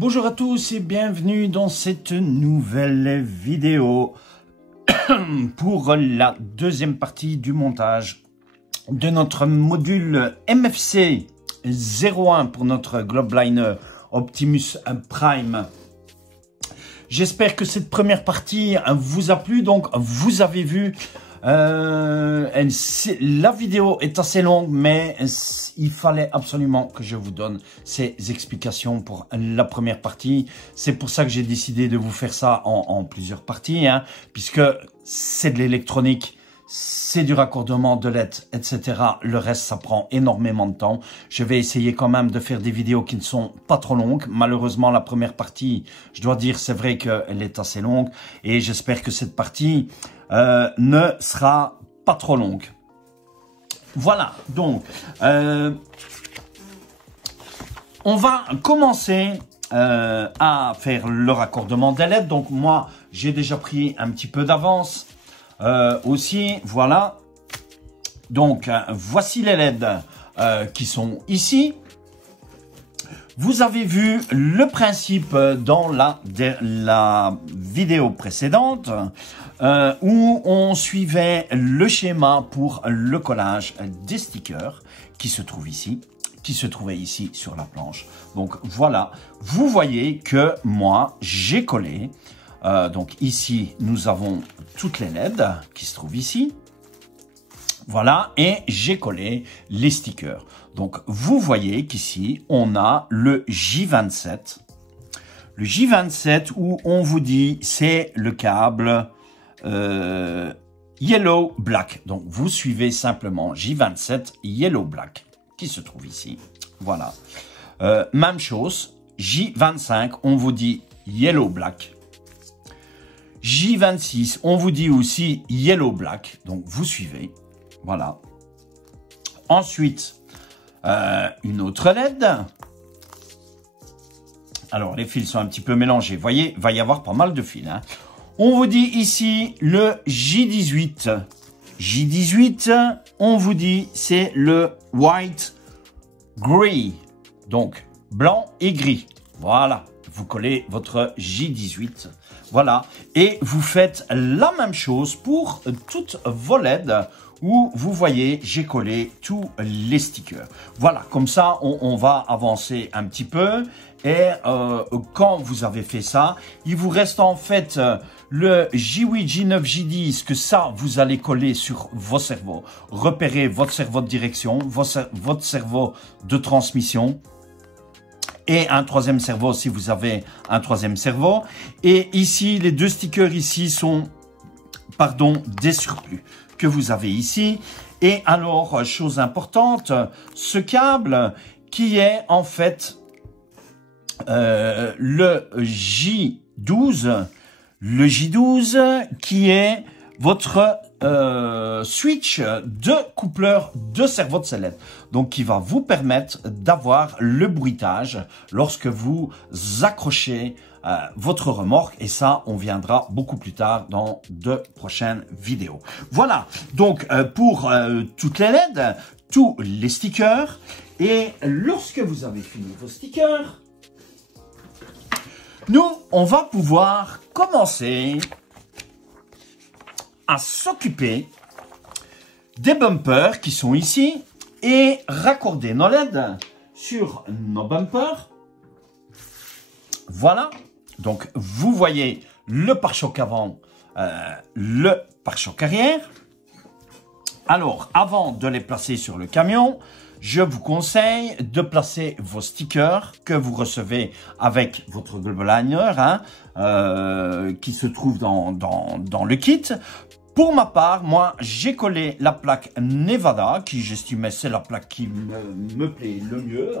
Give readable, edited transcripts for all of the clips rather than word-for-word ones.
Bonjour à tous et bienvenue dans cette nouvelle vidéo pour la deuxième partie du montage de notre module MFC 01 pour notre Globeliner Optimus Prime. J'espère que cette première partie vous a plu. Donc vous avez vu, la vidéo est assez longue, mais il fallait absolument que je vous donne ces explications pour la première partie. C'est pour ça que j'ai décidé de vous faire ça en plusieurs parties, puisque c'est de l'électronique, c'est du raccordement de LED, etc. Le reste, ça prend énormément de temps. Je vais essayer quand même de faire des vidéos qui ne sont pas trop longues. Malheureusement, la première partie, je dois dire, c'est vrai qu'elle est assez longue. Et j'espère que cette partie ne sera pas trop longue. Voilà, donc, on va commencer à faire le raccordement des LED. Donc, moi, j'ai déjà pris un petit peu d'avance. Aussi, voilà. Donc, voici les LED qui sont ici. Vous avez vu le principe dans la vidéo précédente où on suivait le schéma pour le collage des stickers qui se trouve ici, qui se trouvait ici sur la planche. Donc voilà, vous voyez que moi j'ai collé. Donc ici nous avons toutes les LED qui se trouvent ici. Voilà, et j'ai collé les stickers. Donc, vous voyez qu'ici, on a le J27. Le J27 où on vous dit, c'est le câble Yellow Black. Donc, vous suivez simplement J27 Yellow Black qui se trouve ici. Voilà. Même chose, J25, on vous dit Yellow Black. J26, on vous dit aussi Yellow Black. Donc, vous suivez. Voilà. Ensuite, une autre LED. Alors, les fils sont un petit peu mélangés. Vous voyez, il va y avoir pas mal de fils. On vous dit ici le J18. J18, on vous dit, c'est le white gray. Donc, blanc et gris. Voilà. Vous collez votre J18. Voilà. Et vous faites la même chose pour toutes vos LED où vous voyez, j'ai collé tous les stickers. Voilà, comme ça, on va avancer un petit peu. Et quand vous avez fait ça, il vous reste en fait le J8, J9, J10, que ça, vous allez coller sur vos cerveaux. Repérez votre cerveau de direction, votre cerveau de transmission. Et un troisième cerveau si vous avez un troisième cerveau. Et ici, les deux stickers ici sont, des surplus que vous avez ici. Et alors, chose importante, ce câble qui est en fait le J12. Le J12 qui est votre switch de coupleur de cerveau de sellette. Donc, qui va vous permettre d'avoir le bruitage lorsque vous accrochez votre remorque. Et ça, on viendra beaucoup plus tard dans de prochaines vidéos. Voilà. Donc, pour toutes les LED, tous les stickers. Et lorsque vous avez fini vos stickers, nous, on va pouvoir commencer à s'occuper des bumpers qui sont ici et raccorder nos LED sur nos bumpers. Voilà. Donc, vous voyez le pare-choc avant, le pare-choc arrière. Alors, avant de les placer sur le camion, je vous conseille de placer vos stickers que vous recevez avec votre Globeliner qui se trouve dans le kit. Pour ma part, moi, j'ai collé la plaque Nevada, qui j'estimais c'est la plaque qui me plaît le mieux.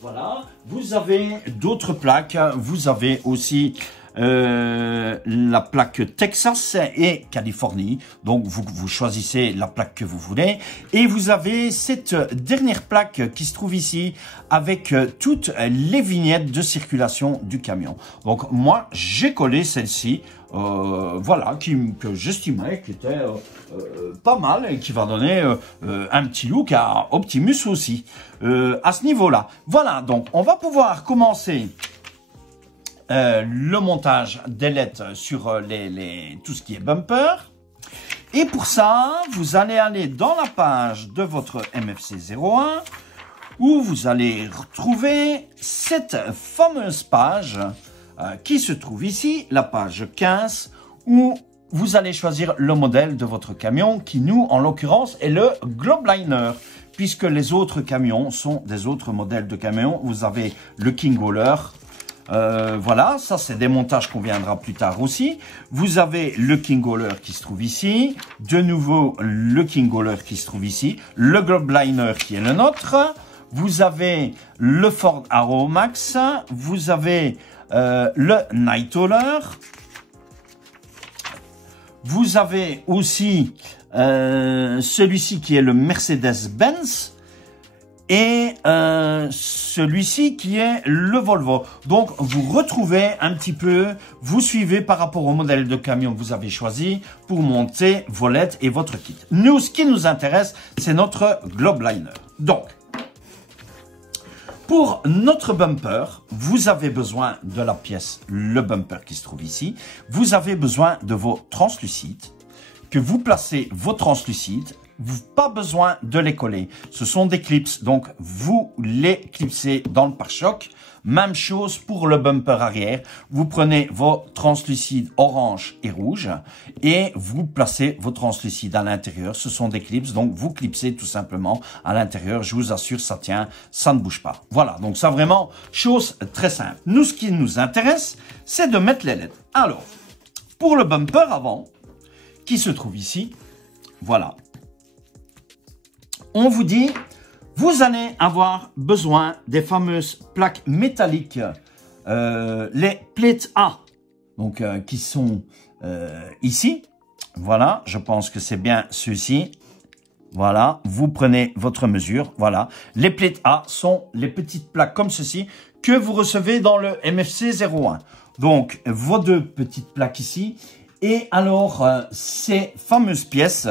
Voilà. Vous avez d'autres plaques. Vous avez aussi la plaque Texas et Californie. Donc, vous choisissez la plaque que vous voulez. Et vous avez cette dernière plaque qui se trouve ici avec toutes les vignettes de circulation du camion. Donc, moi, j'ai collé celle-ci. Voilà, que j'estimais qui était pas mal et qui va donner un petit look à Optimus aussi, à ce niveau-là. Voilà, donc on va pouvoir commencer le montage des LED sur tout ce qui est bumper. Et pour ça, vous allez aller dans la page de votre MFC 01 où vous allez retrouver cette fameuse page qui se trouve ici, la page 15, où vous allez choisir le modèle de votre camion qui, nous, en l'occurrence, est le Globeliner, puisque les autres camions sont des autres modèles de camions. Vous avez le King Hauler. Voilà, ça c'est des montages qu'on viendra plus tard aussi. Vous avez le King Hauler qui se trouve ici. De nouveau, le King Hauler qui se trouve ici. Le Globeliner qui est le nôtre. Vous avez le Ford Arrow Max. Vous avez le Night Hauler. Vous avez aussi celui-ci qui est le Mercedes-Benz et celui-ci qui est le Volvo. Donc, vous retrouvez un petit peu, vous suivez par rapport au modèle de camion que vous avez choisi pour monter vos LED et votre kit. Nous, ce qui nous intéresse, c'est notre Globeliner. Donc, pour notre bumper, vous avez besoin de la pièce, le bumper qui se trouve ici. Vous avez besoin de vos translucides, que vous placez vos translucides. Pas besoin de les coller. Ce sont des clips, donc vous les clipsez dans le pare-choc. Même chose pour le bumper arrière. Vous prenez vos translucides orange et rouge et vous placez vos translucides à l'intérieur. Ce sont des clips, donc vous clipsez tout simplement à l'intérieur. Je vous assure, ça tient, ça ne bouge pas. Voilà, donc ça vraiment, chose très simple. Nous, ce qui nous intéresse, c'est de mettre les LED. Alors, pour le bumper avant, qui se trouve ici, voilà. On vous dit, vous allez avoir besoin des fameuses plaques métalliques, les plates A, donc qui sont ici. Voilà, je pense que c'est bien ceux-ci. Voilà, vous prenez votre mesure. Voilà, les plates A sont les petites plaques comme ceci que vous recevez dans le MFC 01. Donc, vos deux petites plaques ici. Et alors, ces fameuses pièces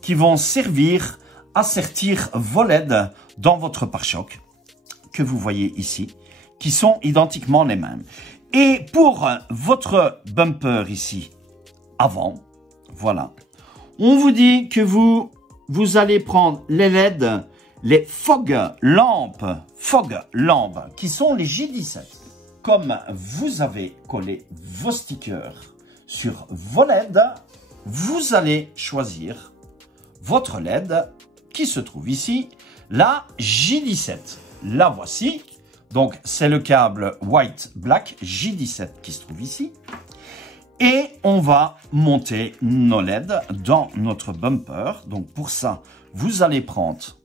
qui vont servir à sertir vos LED dans votre pare-choc que vous voyez ici, qui sont identiquement les mêmes. Et pour votre bumper ici, avant, voilà, on vous dit que vous allez prendre les LED, les fog lampes, qui sont les J17. Comme vous avez collé vos stickers sur vos LED, vous allez choisir votre LED qui se trouve ici, la J17. La voici. Donc, c'est le câble White Black J17 qui se trouve ici. Et on va monter nos LED dans notre bumper. Donc, pour ça, vous allez prendre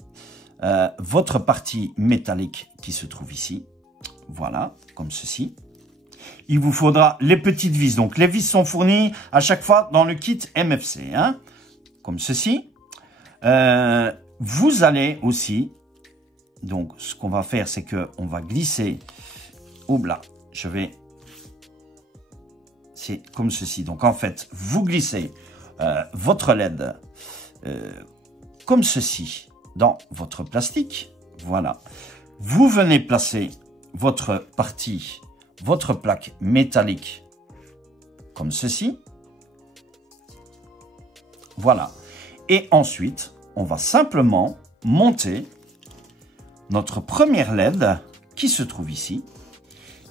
votre partie métallique qui se trouve ici. Voilà, comme ceci. Il vous faudra les petites vis. Donc, les vis sont fournies à chaque fois dans le kit MFC. Hein, comme ceci. Vous allez aussi, donc ce qu'on va faire, c'est que on va glisser, là, c'est comme ceci. Donc en fait, vous glissez votre LED comme ceci dans votre plastique. Voilà. Vous venez placer votre partie, votre plaque métallique comme ceci. Voilà. Et ensuite, on va simplement monter notre première LED qui se trouve ici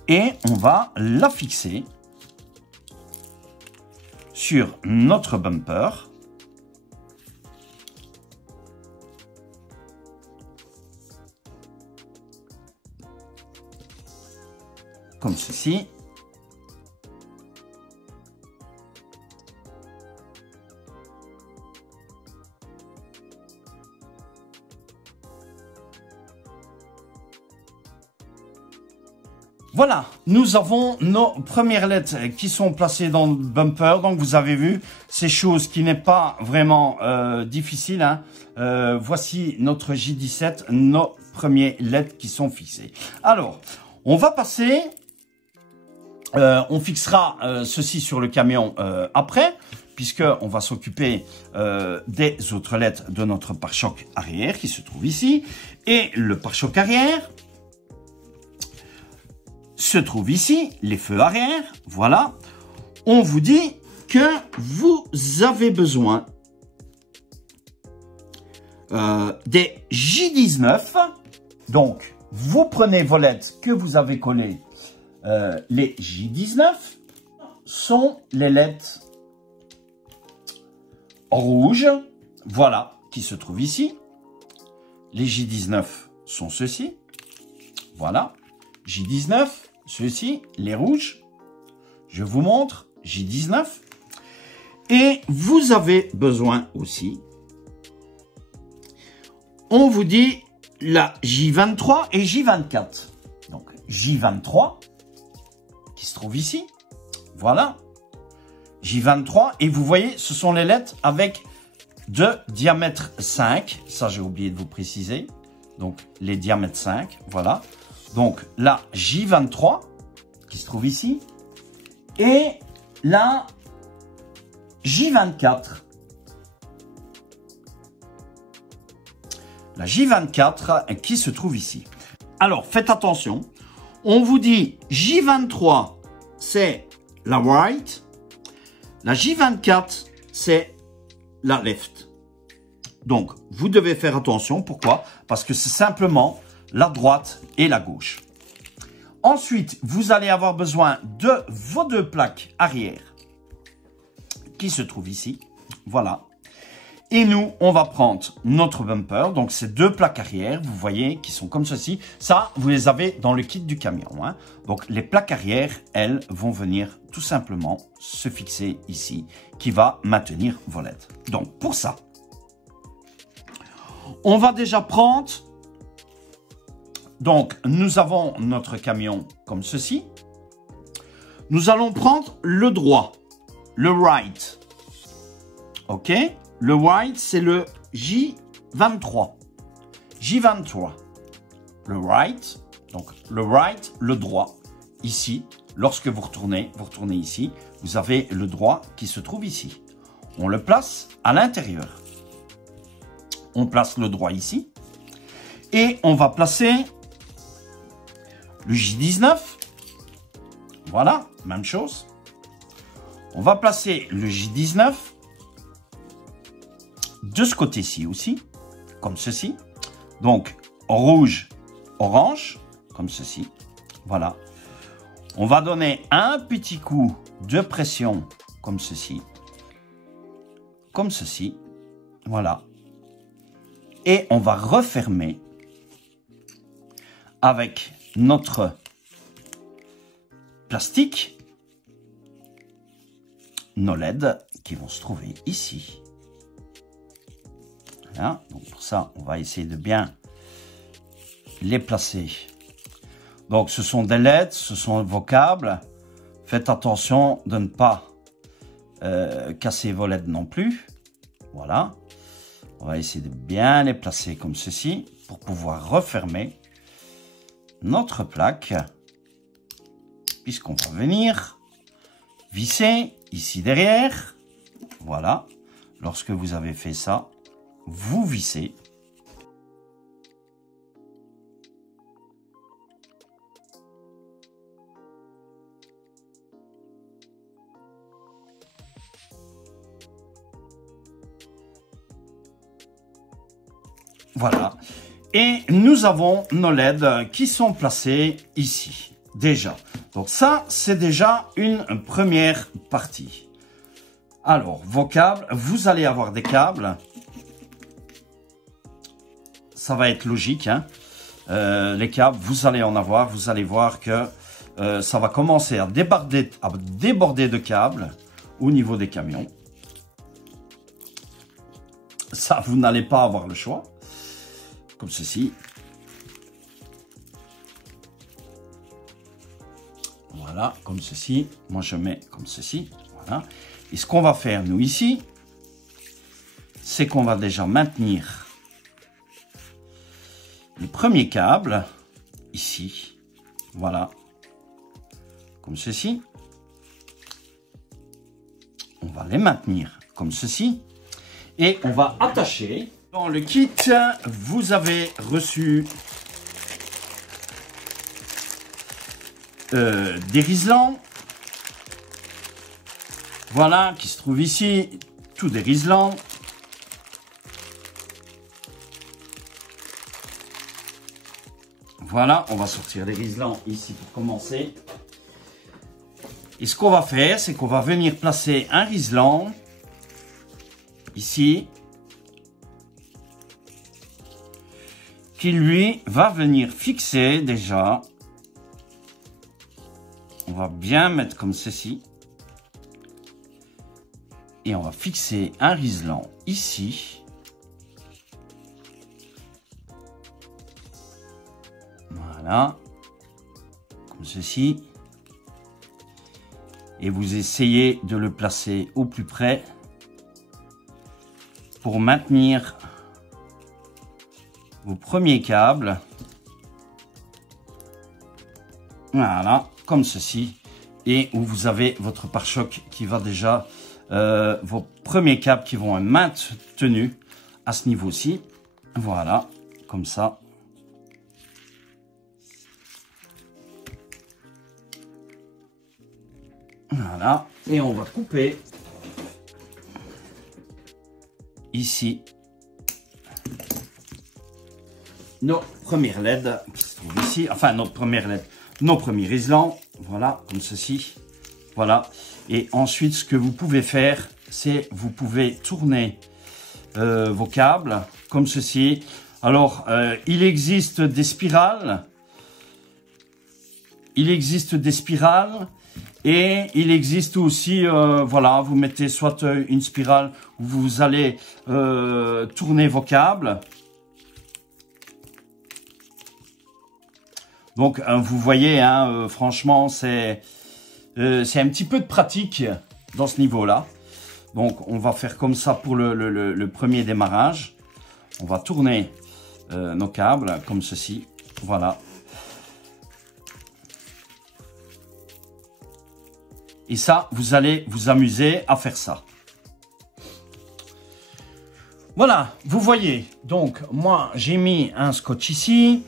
et on va la fixer sur notre bumper. Comme ceci. Voilà, nous avons nos premières LED qui sont placées dans le bumper. Donc, vous avez vu, c'est chose qui n'est pas vraiment difficile. Hein. Voici notre J17, nos premiers LED qui sont fixés. Alors, on va passer, on fixera ceci sur le camion après, puisqu'on va s'occuper des autres LED de notre pare-choc arrière qui se trouve ici. Et le pare-choc arrière, se trouve ici, les feux arrière, voilà. On vous dit que vous avez besoin des J19. Donc, vous prenez vos LED que vous avez collées. Les J19 sont les LED rouges, voilà, qui se trouvent ici. Les J19 sont ceux-ci, voilà. J19, ceux-ci, les rouges. Je vous montre, J19. Et vous avez besoin aussi, on vous dit la J23 et J24. Donc, J23, qui se trouve ici, voilà. J23, et vous voyez, ce sont les lettres avec de diamètre 5. Ça, j'ai oublié de vous préciser. Donc, les diamètres 5, voilà. Donc, la J23, qui se trouve ici, et la J24. La J24 qui se trouve ici. Alors, faites attention. On vous dit J23, c'est la right. La J24, c'est la left. Donc, vous devez faire attention. Pourquoi? Parce que c'est simplement la droite et la gauche. Ensuite, vous allez avoir besoin de vos deux plaques arrière qui se trouvent ici. Voilà. Et nous, on va prendre notre bumper. Donc, ces deux plaques arrière, vous voyez, qui sont comme ceci. Ça, vous les avez dans le kit du camion, hein. Donc, les plaques arrière, elles, vont venir tout simplement se fixer ici, qui va maintenir vos LED. Donc, pour ça, on va déjà prendre... Donc, nous avons notre camion comme ceci. Nous allons prendre le droit, le right. OK? Le right, c'est le J23. J23. Le right, donc le right, le droit. Ici, lorsque vous retournez ici, vous avez le droit qui se trouve ici. On le place à l'intérieur. On place le droit ici. Et on va placer le J19. Voilà, même chose. On va placer le J19 de ce côté-ci aussi, comme ceci. Donc, rouge, orange, comme ceci. Voilà. On va donner un petit coup de pression, comme ceci. Comme ceci. Voilà. Et on va refermer avec notre plastique nos LED qui vont se trouver ici. Voilà. Donc pour ça, on va essayer de bien les placer. Donc ce sont des LED, ce sont vos câbles. Faites attention de ne pas casser vos LED non plus. Voilà. On va essayer de bien les placer comme ceci pour pouvoir refermer notre plaque, puisqu'on va venir visser ici derrière. Voilà. Lorsque vous avez fait ça, vous vissez. Voilà. Et nous avons nos LED qui sont placés ici, déjà. Donc ça, c'est déjà une première partie. Alors, vos câbles, vous allez avoir des câbles. Ça va être logique, hein. Les câbles, vous allez en avoir. Vous allez voir que ça va commencer à déborder de câbles au niveau des camions. Ça, vous n'allez pas avoir le choix. Comme ceci. Voilà, comme ceci. Moi, je mets comme ceci. Voilà. Et ce qu'on va faire, nous, ici, c'est qu'on va déjà maintenir les premiers câbles ici. Voilà. Comme ceci. On va les maintenir comme ceci. Et on va attacher. Dans le kit, vous avez reçu des riselants. Voilà, qui se trouve ici, tout des riselants. Voilà, on va sortir les riselants ici pour commencer. Et ce qu'on va faire, c'est qu'on va venir placer un riselant ici, qui lui va venir fixer déjà. On va bien mettre comme ceci. Et on va fixer un riselant ici. Voilà. Comme ceci. Et vous essayez de le placer au plus près pour maintenir vos premiers câbles. Voilà, comme ceci. Et où vous avez votre pare-choc qui va déjà... vos premiers câbles qui vont être maintenus à ce niveau-ci. Voilà, comme ça. Voilà, et on va couper ici nos premières LED qui se trouvent ici, enfin notre première LED, nos premiers riselants, voilà, comme ceci. Voilà, et ensuite ce que vous pouvez faire, c'est vous pouvez tourner vos câbles comme ceci. Alors, il existe des spirales. Il existe des spirales et il existe aussi, voilà, vous mettez soit une spirale où vous allez tourner vos câbles. Donc, vous voyez, hein, franchement, c'est un petit peu de pratique dans ce niveau-là. Donc, on va faire comme ça pour le premier démarrage. On va tourner nos câbles comme ceci. Voilà. Et ça, vous allez vous amuser à faire ça. Voilà, vous voyez. Donc, moi, j'ai mis un scotch ici.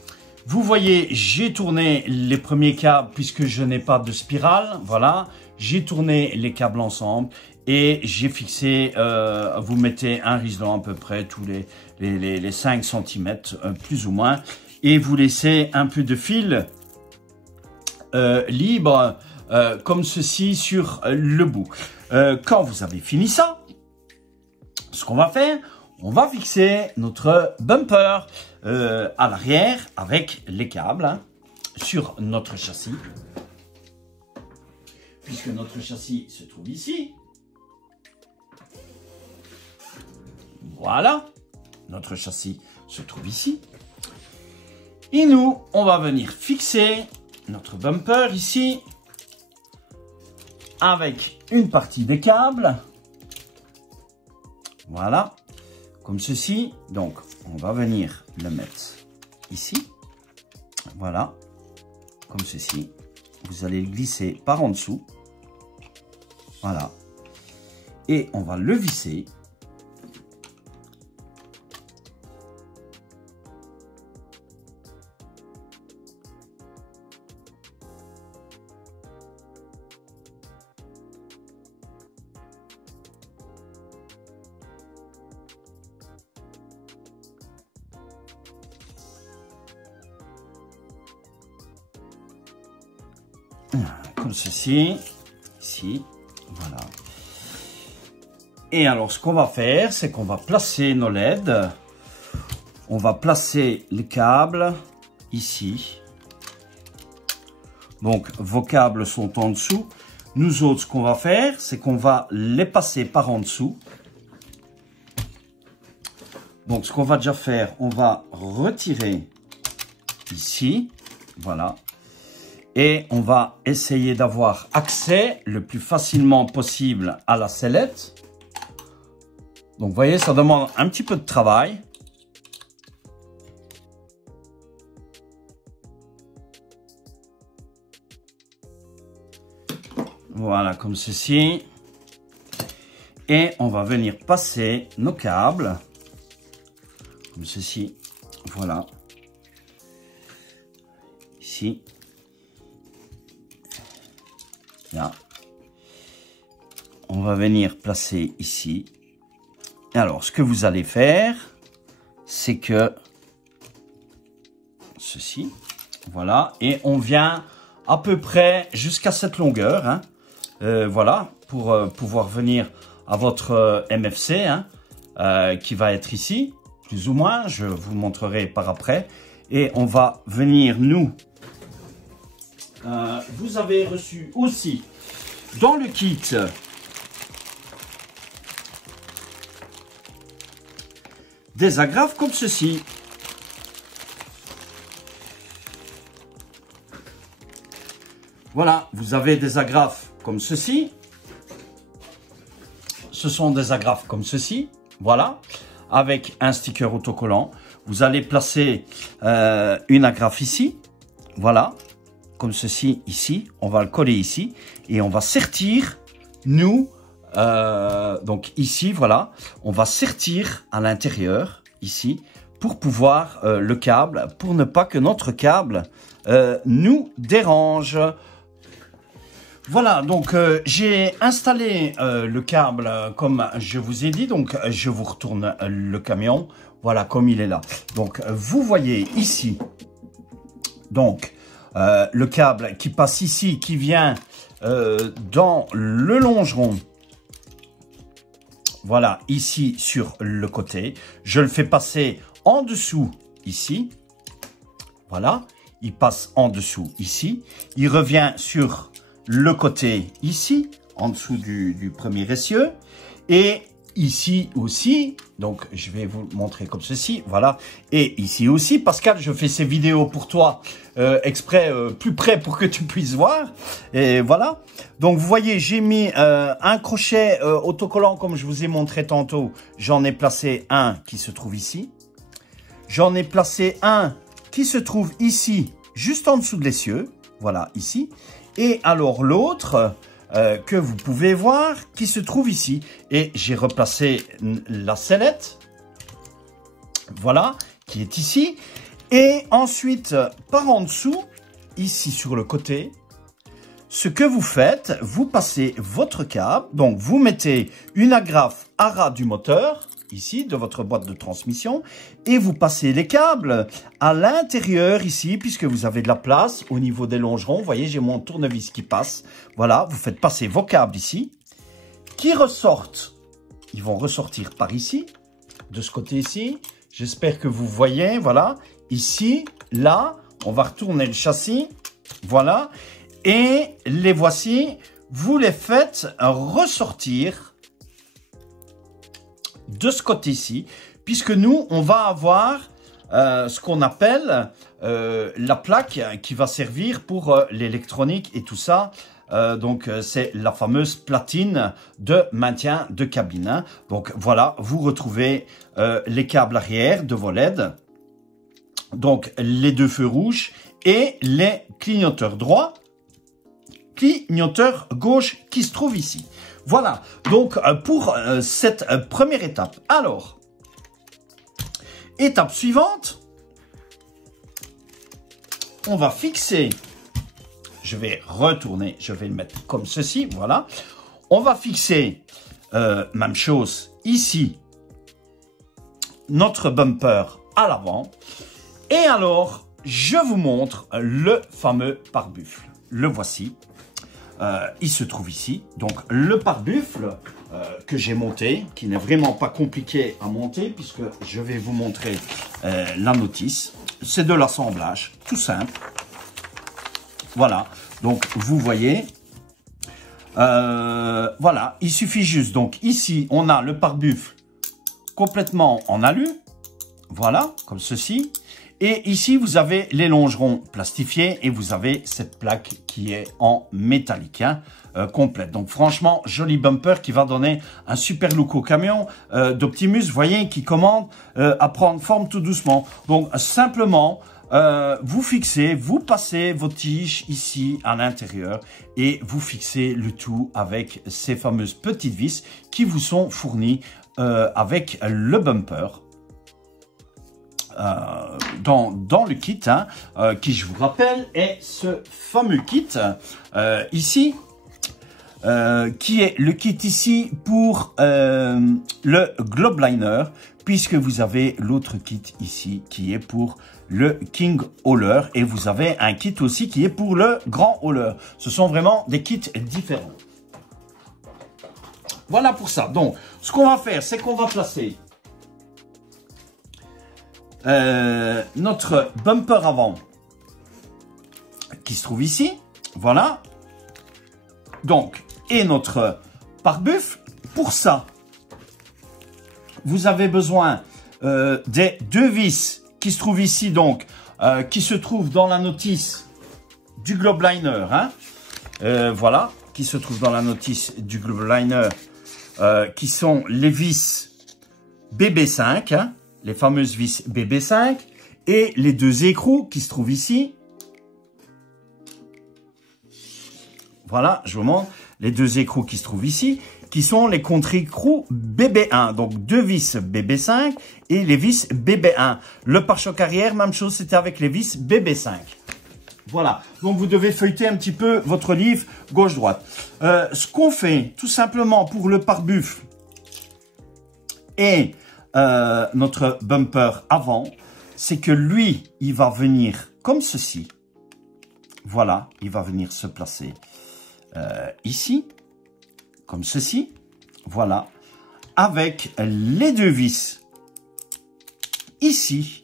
Vous voyez, j'ai tourné les premiers câbles puisque je n'ai pas de spirale. Voilà, j'ai tourné les câbles ensemble et j'ai fixé, vous mettez un riselant à peu près tous les 5 cm, plus ou moins. Et vous laissez un peu de fil libre, comme ceci sur le bout. Quand vous avez fini ça, ce qu'on va faire, on va fixer notre bumper à l'arrière avec les câbles, hein, sur notre châssis. Puisque notre châssis se trouve ici. Voilà, notre châssis se trouve ici. Et nous, on va venir fixer notre bumper ici avec une partie des câbles. Voilà, comme ceci. Donc, on va venir le mettre ici. Voilà, comme ceci. Vous allez le glisser par en dessous. Voilà. Et on va le visser. Comme ceci, ici, voilà. Et alors, ce qu'on va faire, c'est qu'on va placer nos LED. On va placer les câbles ici. Donc, vos câbles sont en dessous. Nous autres, ce qu'on va faire, c'est qu'on va les passer par en dessous. Donc, ce qu'on va déjà faire, on va retirer ici, voilà. Et on va essayer d'avoir accès le plus facilement possible à la sellette. Donc, vous voyez, ça demande un petit peu de travail. Voilà, comme ceci. Et on va venir passer nos câbles. Comme ceci. Voilà. Ici. Là. On va venir placer ici. Alors, ce que vous allez faire, c'est que ceci, voilà, et on vient à peu près jusqu'à cette longueur, hein, voilà, pour pouvoir venir à votre MFC, hein, qui va être ici, plus ou moins, je vous montrerai par après, et on va venir, nous, vous avez reçu aussi, dans le kit, des agrafes comme ceci. Voilà, vous avez des agrafes comme ceci. Ce sont des agrafes comme ceci, voilà, avec un sticker autocollant. Vous allez placer une agrafe ici, voilà, comme ceci ici. On va le coller ici et on va sertir, nous, donc ici, voilà, on va sertir à l'intérieur, ici, pour pouvoir le câble, pour ne pas que notre câble nous dérange. Voilà, donc j'ai installé le câble comme je vous ai dit, donc je vous retourne le camion, voilà comme il est là. Donc vous voyez ici, donc le câble qui passe ici, qui vient dans le longeron, voilà, ici sur le côté. Je le fais passer en dessous ici, voilà, il passe en dessous ici, il revient sur le côté ici, en dessous du premier essieu, et ici aussi, donc je vais vous montrer comme ceci, voilà, et ici aussi, Pascal, je fais ces vidéos pour toi, exprès, plus près pour que tu puisses voir, et voilà, donc vous voyez, j'ai mis un crochet autocollant, comme je vous ai montré tantôt, j'en ai placé un qui se trouve ici, j'en ai placé un qui se trouve ici, juste en dessous de l'essieu, voilà, ici, et alors l'autre que vous pouvez voir qui se trouve ici. Et j'ai replacé la sellette, voilà, qui est ici. Et ensuite, par en dessous, ici sur le côté, ce que vous faites, vous passez votre câble. Donc vous mettez une agrafe à ras du moteur, ici, de votre boîte de transmission, et vous passez les câbles à l'intérieur ici, puisque vous avez de la place au niveau des longerons. Vous voyez, j'ai mon tournevis qui passe. Voilà, vous faites passer vos câbles ici, qui ressortent. Ils vont ressortir par ici, de ce côté ici. J'espère que vous voyez, voilà, ici, là, on va retourner le châssis, voilà, et les voici, vous les faites ressortir de ce côté-ci, puisque nous, on va avoir ce qu'on appelle la plaque qui va servir pour l'électronique et tout ça. Donc, c'est la fameuse platine de maintien de cabine, hein. Donc, voilà, vous retrouvez les câbles arrière de vos LED. Donc, les deux feux rouges et les clignoteurs droits, clignoteur gauche qui se trouve ici. Voilà, donc pour cette première étape. Alors, étape suivante, on va fixer, je vais retourner, je vais le mettre comme ceci, voilà. On va fixer, même chose, ici, notre bumper à l'avant. Et alors, je vous montre le fameux pare-buffle. Le voici. Il se trouve ici. Donc, le pare-buffle que j'ai monté, qui n'est vraiment pas compliqué à monter, puisque je vais vous montrer la notice. C'est de l'assemblage, tout simple. Voilà. Donc, vous voyez. Voilà. Il suffit juste. Donc, ici, on a le pare-buffle complètement en alu. Voilà, comme ceci. Et ici, vous avez les longerons plastifiés et vous avez cette plaque qui est en métallique, hein, complète. Donc franchement, joli bumper qui va donner un super look au camion d'Optimus, vous voyez, qui commande à prendre forme tout doucement. Donc simplement, vous fixez, vous passez vos tiges ici à l'intérieur et vous fixez le tout avec ces fameuses petites vis qui vous sont fournies avec le bumper. Dans le kit, hein, qui je vous rappelle est ce fameux kit ici. qui est le kit ici pour le globe liner, puisque vous avez l'autre kit ici qui est pour le king hauler et vous avez un kit aussi qui est pour le grand hauler. Ce sont vraiment des kits différents. Voilà pour ça. Donc, ce qu'on va faire, c'est qu'on va placer notre bumper avant qui se trouve ici. Voilà. Donc, et notre pare-buffle. Pour ça, vous avez besoin des deux vis qui se trouvent ici, donc, qui se trouvent dans la notice du globe liner. Hein. Voilà, qui se trouvent dans la notice du globe liner, qui sont les vis BB5, hein, les fameuses vis BB5, et les deux écrous qui se trouvent ici. Voilà, je vous montre les deux écrous qui se trouvent ici, qui sont les contre-écrous BB1. Donc, deux vis BB5 et les vis BB1. Le pare-choc arrière, même chose, c'était avec les vis BB5. Voilà. Donc, vous devez feuilleter un petit peu votre livre gauche-droite. Ce qu'on fait, tout simplement, pour le pare-buffle et notre bumper avant, c'est que lui, il va venir comme ceci. Voilà, il va venir se placer ici, comme ceci, voilà, avec les deux vis ici,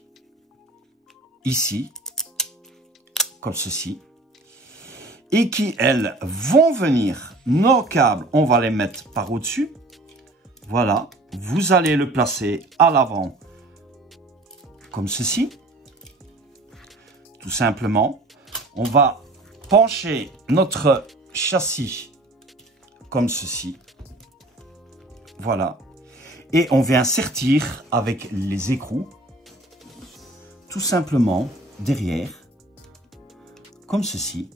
comme ceci, et qui, elles, vont venir, nos câbles, on va les mettre par au-dessus, voilà, vous allez le placer à l'avant, comme ceci, tout simplement, on va pencher notre châssis comme ceci, voilà, et on vient sertir avec les écrous tout simplement derrière comme ceci.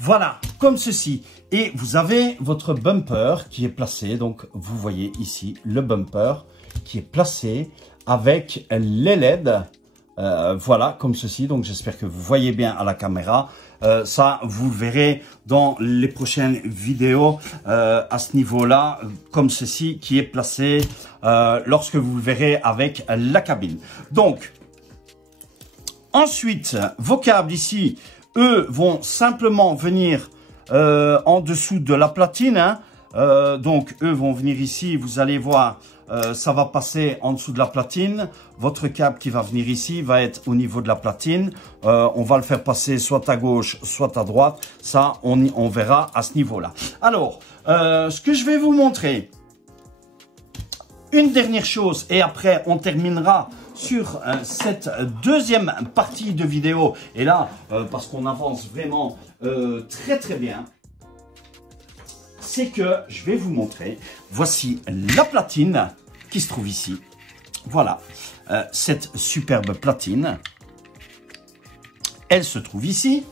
Voilà, comme ceci. Et vous avez votre bumper qui est placé. Donc, vous voyez ici le bumper qui est placé avec les LED. Voilà, comme ceci. Donc, j'espère que vous voyez bien à la caméra. Ça, vous le verrez dans les prochaines vidéos à ce niveau-là, comme ceci, qui est placé lorsque vous le verrez avec la cabine. Donc, ensuite, vos câbles ici, eux vont simplement venir en dessous de la platine. Hein. Donc, eux vont venir ici. Vous allez voir, ça va passer en dessous de la platine. Votre câble qui va venir ici va être au niveau de la platine. On va le faire passer soit à gauche, soit à droite. Ça, on verra à ce niveau-là. Alors, ce que je vais vous montrer, une dernière chose, et après, on terminera sur cette deuxième partie de vidéo. Et là, parce qu'on avance vraiment très très bien, c'est que je vais vous montrer, voici la platine qui se trouve ici. Voilà, cette superbe platine, elle se trouve ici,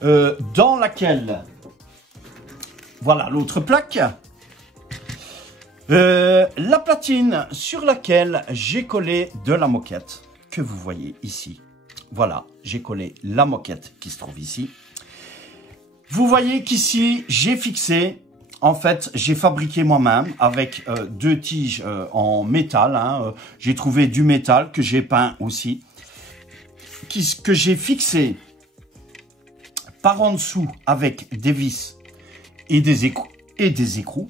dans laquelle, voilà l'autre plaque. La platine sur laquelle j'ai collé de la moquette que vous voyez ici. Voilà, j'ai collé la moquette qui se trouve ici. Vous voyez qu'ici, j'ai fixé, en fait, j'ai fabriqué moi-même avec deux tiges en métal. Hein, j'ai trouvé du métal que j'ai peint aussi, que j'ai fixé par en dessous avec des vis et des écrous.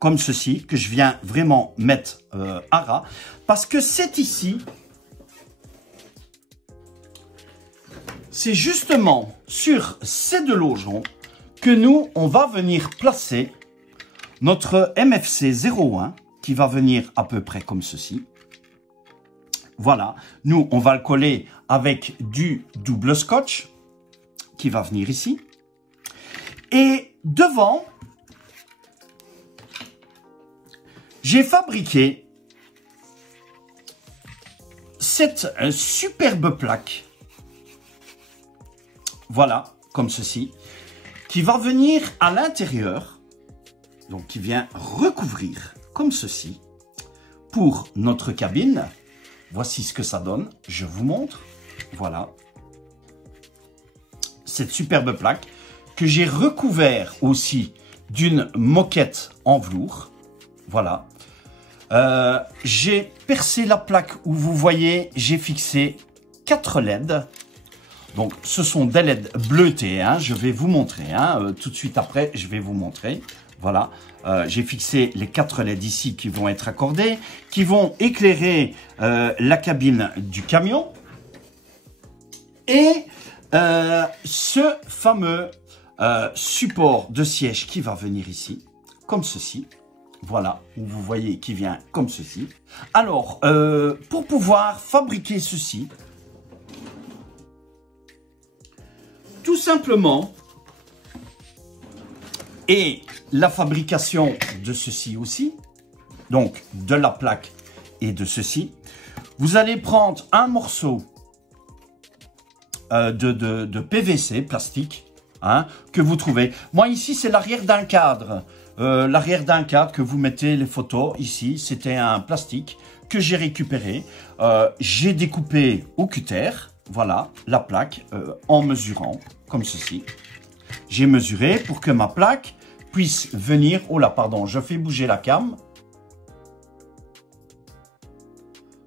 Comme ceci, que je viens vraiment mettre à ras. Parce que c'est ici, c'est justement sur ces deux logerons que nous, on va venir placer notre MFC 01, qui va venir à peu près comme ceci. Voilà, nous, on va le coller avec du double scotch, qui va venir ici. Et devant, j'ai fabriqué cette superbe plaque, voilà, comme ceci, qui va venir à l'intérieur, donc qui vient recouvrir, comme ceci, pour notre cabine. Voici ce que ça donne, je vous montre, voilà. Cette superbe plaque que j'ai recouvert aussi d'une moquette en velours, voilà. J'ai percé la plaque où vous voyez, j'ai fixé 4 LED. Donc, ce sont des LED bleutés, hein, je vais vous montrer, hein, tout de suite après, je vais vous montrer. Voilà, j'ai fixé les 4 LED ici qui vont être accordés, qui vont éclairer la cabine du camion. Et ce fameux support de siège qui va venir ici, comme ceci. Voilà, où vous voyez qui vient comme ceci. Alors, pour pouvoir fabriquer ceci, tout simplement, et la fabrication de ceci aussi, donc de la plaque et de ceci, vous allez prendre un morceau de PVC, plastique, hein, que vous trouvez. Moi ici, c'est l'arrière d'un cadre. L'arrière d'un cadre que vous mettez les photos ici, c'était un plastique que j'ai récupéré. J'ai découpé au cutter, voilà, la plaque en mesurant, comme ceci. J'ai mesuré pour que ma plaque puisse venir... Oh là, pardon, je fais bouger la cam.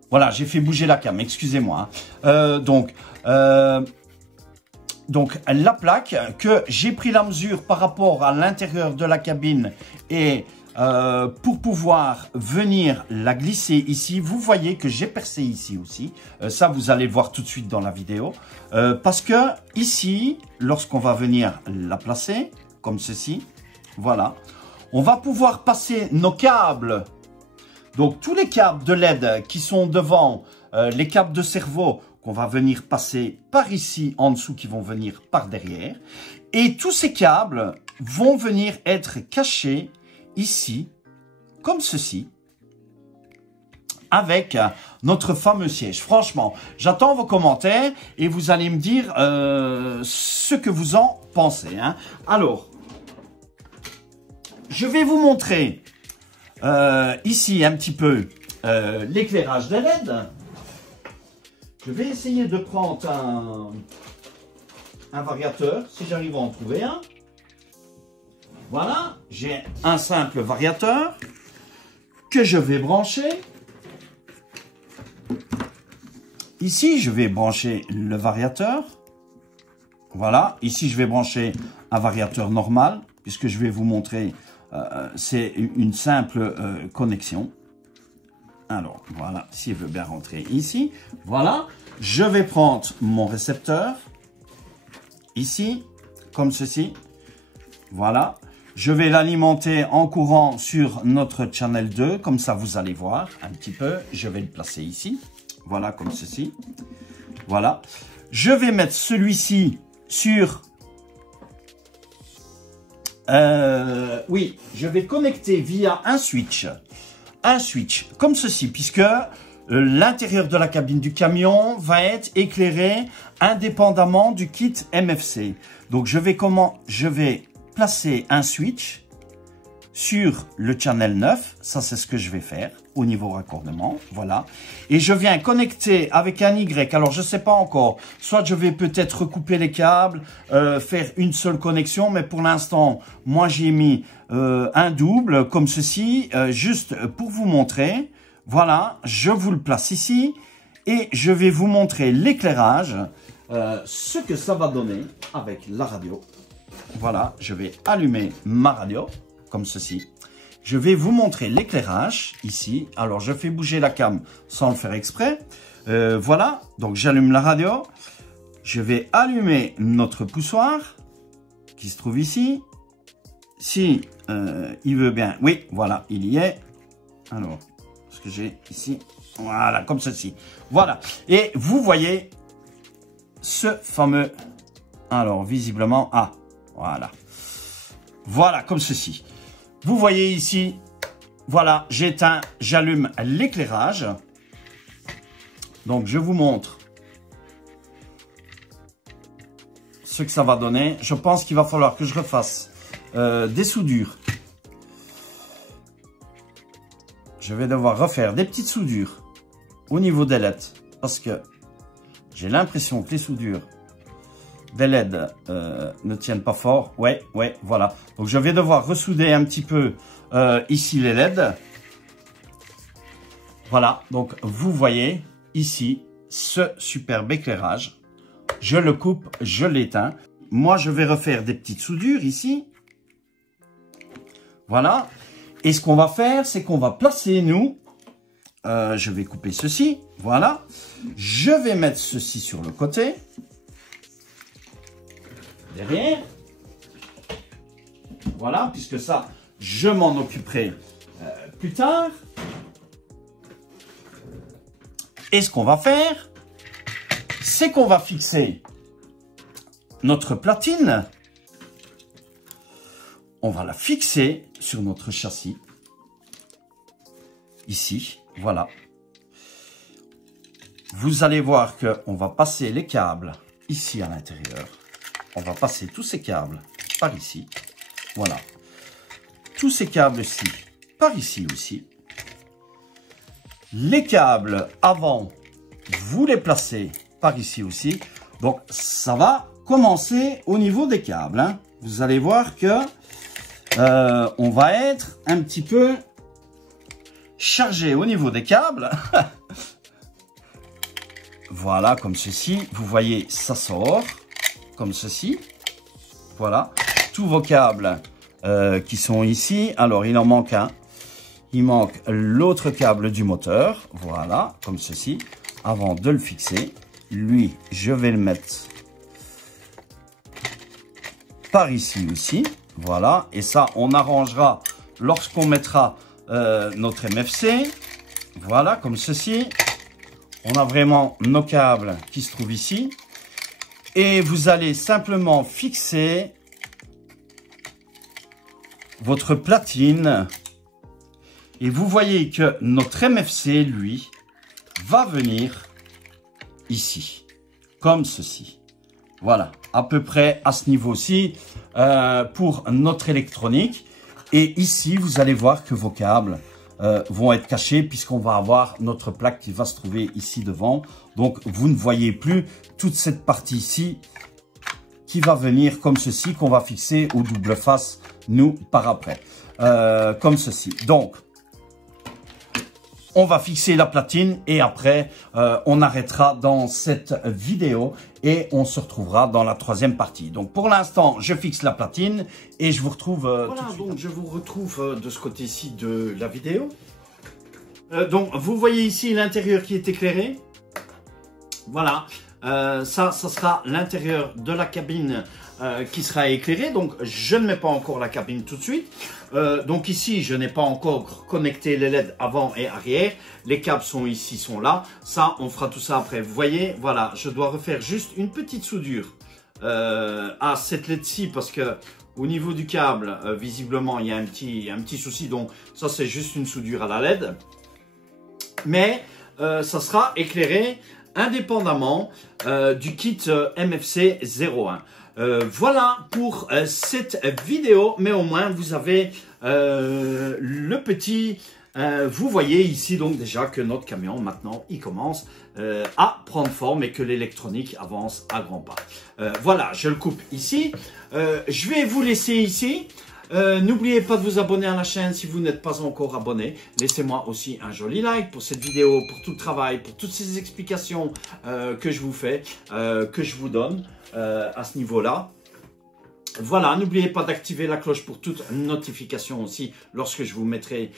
Voilà, j'ai fait bouger la cam, excusez-moi. Donc, la plaque que j'ai pris la mesure par rapport à l'intérieur de la cabine et pour pouvoir venir la glisser ici, vous voyez que j'ai percé ici aussi. Ça, vous allez le voir tout de suite dans la vidéo. Parce que ici, lorsqu'on va venir la placer, comme ceci, voilà, on va pouvoir passer nos câbles. Donc, tous les câbles de LED qui sont devant, les câbles de cerveau, qu'on va venir passer par ici, en dessous, qui vont venir par derrière. Et tous ces câbles vont venir être cachés ici, comme ceci, avec notre fameux siège. Franchement, j'attends vos commentaires et vous allez me dire ce que vous en pensez, hein. Alors, je vais vous montrer ici un petit peu l'éclairage des LED. Je vais essayer de prendre un variateur, si j'arrive à en trouver un. Voilà, j'ai un simple variateur que je vais brancher. Ici, je vais brancher le variateur. Voilà, ici, je vais brancher un variateur normal, puisque je vais vous montrer, c'est une simple connexion. Alors, voilà, s'il veut bien rentrer ici. Voilà, je vais prendre mon récepteur, ici, comme ceci. Voilà, je vais l'alimenter en courant sur notre channel 2, comme ça vous allez voir un petit peu. Je vais le placer ici, voilà, comme ceci. Voilà, je vais mettre celui-ci sur... oui, je vais connecter via un switch comme ceci, puisque l'intérieur de la cabine du camion va être éclairé indépendamment du kit MFC. Donc je vais placer un switch sur le channel 9, ça c'est ce que je vais faire au niveau raccordement, voilà. Et je viens connecter avec un Y, alors je sais pas encore, soit je vais peut-être recouper les câbles, faire une seule connexion, mais pour l'instant, moi j'ai mis un double comme ceci, juste pour vous montrer. Voilà, je vous le place ici et je vais vous montrer l'éclairage, ce que ça va donner avec la radio. Voilà, je vais allumer ma radio, comme ceci. Je vais vous montrer l'éclairage ici. Alors, je fais bouger la cam sans le faire exprès. Voilà, donc j'allume la radio. Je vais allumer notre poussoir qui se trouve ici. Si il veut bien, oui, voilà, il y est. Alors, ce que j'ai ici, voilà, comme ceci. Voilà, et vous voyez ce fameux, alors visiblement, ah, voilà. Voilà, comme ceci. Vous voyez ici, voilà, j'éteins, j'allume l'éclairage. Donc, je vous montre ce que ça va donner. Je pense qu'il va falloir que je refasse des soudures. Je vais devoir refaire des petites soudures au niveau des LED parce que j'ai l'impression que les soudures des LED ne tiennent pas fort. Ouais, voilà. Donc, je vais devoir ressouder un petit peu ici les LED. Voilà, donc vous voyez ici ce superbe éclairage. Je le coupe, je l'éteins. Moi, je vais refaire des petites soudures ici. Voilà. Et ce qu'on va faire, c'est qu'on va placer, nous, je vais couper ceci. Voilà. Je vais mettre ceci sur le côté. Derrière. Voilà, puisque ça, je m'en occuperai plus tard. Et ce qu'on va faire, c'est qu'on va fixer notre platine. On va la fixer sur notre châssis. Ici, voilà. Vous allez voir qu'on va passer les câbles ici à l'intérieur. On va passer tous ces câbles par ici. Voilà. Tous ces câbles-ci par ici aussi. Les câbles avant, vous les placez par ici aussi. Donc, ça va commencer au niveau des câbles. Hein. Vous allez voir que on va être un petit peu chargé au niveau des câbles. Voilà, comme ceci. Vous voyez, ça sort comme ceci. Voilà. Tous vos câbles qui sont ici. Alors, il en manque un. Il manque l'autre câble du moteur, voilà, comme ceci. Avant de le fixer, lui, je vais le mettre par ici aussi, voilà. Et ça, on arrangera lorsqu'on mettra notre MFC, voilà, comme ceci. On a vraiment nos câbles qui se trouvent ici. Et vous allez simplement fixer votre platine. Et vous voyez que notre MFC, lui, va venir ici, comme ceci. Voilà, à peu près à ce niveau-ci pour notre électronique. Et ici, vous allez voir que vos câbles vont être cachés puisqu'on va avoir notre plaque qui va se trouver ici devant. Donc, vous ne voyez plus toute cette partie ici qui va venir comme ceci, qu'on va fixer au double face, nous, par après. Comme ceci. Donc, on va fixer la platine et après, on arrêtera dans cette vidéo et on se retrouvera dans la troisième partie. Donc, pour l'instant, je fixe la platine et je vous retrouve tout de suite. Donc, je vous retrouve de ce côté-ci de la vidéo. Donc, vous voyez ici l'intérieur qui est éclairé. Voilà, ça sera l'intérieur de la cabine qui sera éclairé. Donc, je ne mets pas encore la cabine tout de suite. Donc ici, je n'ai pas encore connecté les LED avant et arrière. Les câbles sont ici, sont là. Ça, on fera tout ça après. Vous voyez, voilà, je dois refaire juste une petite soudure à cette LED-ci parce que au niveau du câble, visiblement, il y a un petit souci. Donc, ça, c'est juste une soudure à la LED. Mais ça sera éclairé indépendamment du kit MFC 01. Voilà pour cette vidéo, mais au moins vous avez le petit... vous voyez ici donc déjà que notre camion maintenant il commence à prendre forme et que l'électronique avance à grands pas. Voilà, je le coupe ici. Je vais vous laisser ici. N'oubliez pas de vous abonner à la chaîne si vous n'êtes pas encore abonné. Laissez-moi aussi un joli like pour cette vidéo, pour tout le travail, pour toutes ces explications que je vous fais, que je vous donne à ce niveau-là. Voilà, n'oubliez pas d'activer la cloche pour toute notification aussi lorsque je vous mettrai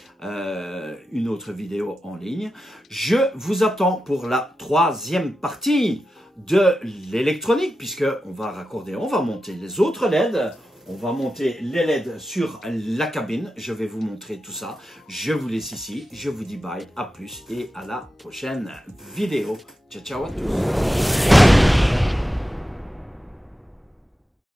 une autre vidéo en ligne. Je vous attends pour la troisième partie de l'électronique puisque on va raccorder, on va monter les autres LED. On va monter les LED sur la cabine. Je vais vous montrer tout ça. Je vous laisse ici. Je vous dis bye, à plus et à la prochaine vidéo. Ciao, ciao à tous.